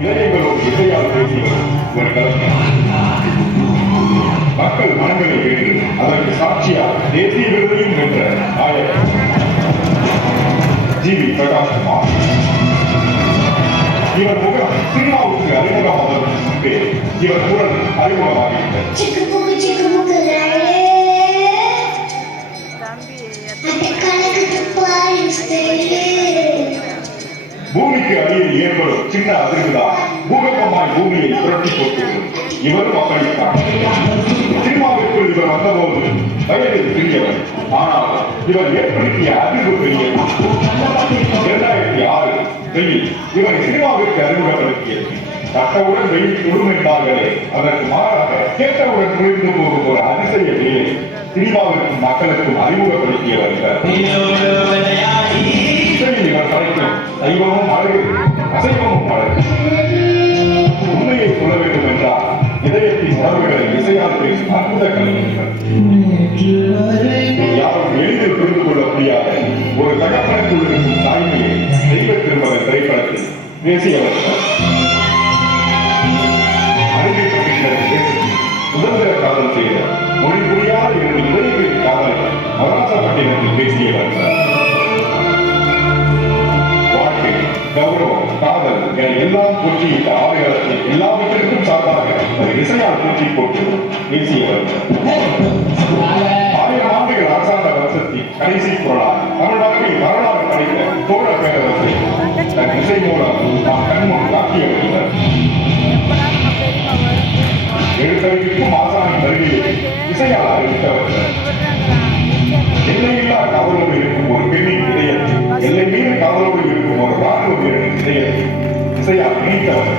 இளைஞர்களும் இசையால் பேசியவர் ஒரு மக்கள் மனங்களை வென்று அதற்கு சாட்சியாக தேசிய விருதையும் வென்ற ஆயர் ஜி வி பிரகாஷ்குமார். இவர் முகம் சினிமாவுக்கு அறிமுகமாவதற்கு முன்பே இவர் குரல் அறிமுகமாகிவிட்டது. பூமிக்கு அடியில் ஏற்படும் சின்ன அதிர்வுதான். பூகம்பமாய் பூமியை புரட்டி போட்டுள்ளது. இவரும் அப்படித்தான். சினிமாவிற்குள் இவர் வந்தபோது வயதில் பெரியவர். ஆனால் இவர் ஏற்படுத்திய அறிவு பெரியது இரண்டாயிரத்தி ஆறு வெயில் இவர் சினிமாவிற்கு அறிமுகப்படுத்தியது. கட்டவுடன் வெயில் சுடும் என்பார்களே அதற்கு மாறாக கேட்டவுடன் குளிர்ந்து போகும் ஒரு அதிசய வேலை சினிமாவிற்கும் மக்களுக்கும் அறிமுகப்படுத்தியவர்கள் இதயத்தின் உணர்வுகளை இசையால் பேசும் அற்புத கலைஞர் யாரும் எளிதில் புரிந்து கொள்ள முடியாத ஒரு தகப்பனுக்குள் இருக்கும் தாய்மையை தெய்வ திருமண திரைப்படத்தில் பேசியவர் அறிவிப்பு பின்னர் தேசத்தில் சுதந்திர காதல் செய்த மொழி புரியாத இரண்டு இதயங்களின் காதலை மராசப்பட்டினத்தில் பேசியவர். வாழ்க்கை கௌரவம் காதல் என எல்லாம் போற்றியிட்ட சார்பாக ஒரு போட்டு வீசியவர் ஆயிரம் ஆண்டுகள் அரசாங்க வருஷத்தின் கடைசி குரலாக தமிழ்நாட்டில் வரலாறு படைத்த சோழ பேரரசை தன் இசை மூலம் நாம் கண்முன் காட்டியவர் இவர். எழுத்தறிவிக்கும் ஆசானின் வருகையை இசையால் அறிவித்தவர் எல்லையில்லா காதலோடு இருக்கும் ஒரு பெண்ணின் இதயத்தில் எல்லை மீது காதலோடு இருக்கும் ஒரு ராணுவ வீரனின் இதயத்தில் இசையால் இணைத்தவர்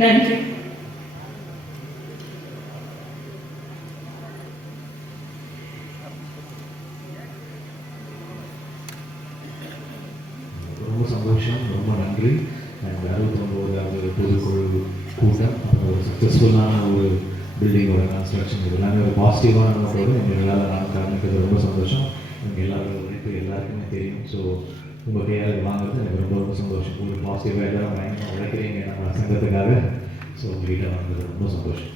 நன்றி. ரொம்ப சந்தோஷம் ரொம்ப நன்றி. அண்ட் அறுபத்தொம்போதாவது பொதுக்குழு கூட்டம் அப்புறம் ஒரு சக்ஸஸ்ஃபுல்லான ஒரு பில்டிங்கோட கன்ஸ்ட்ரக்ஷன் இது எல்லாமே ஒரு பாசிட்டிவான நோட்டோடு எங்கள் எல்லாரும் நான் காரணக்கிறது ரொம்ப சந்தோஷம். எங்கள் எல்லாரோட உழைப்பு எல்லாருக்குமே தெரியும். ஸோ உங்கள் கையால் வாங்குறது எனக்கு ரொம்ப ரொம்ப சந்தோஷம். உங்களுக்கு பாசிட்டிவாக எல்லாம் பயங்கரம் உழைக்கிறீங்க நம்ம சங்கத்துக்காக. ஸோ உங்கள்கிட்ட வாங்குறது ரொம்ப சந்தோஷம்.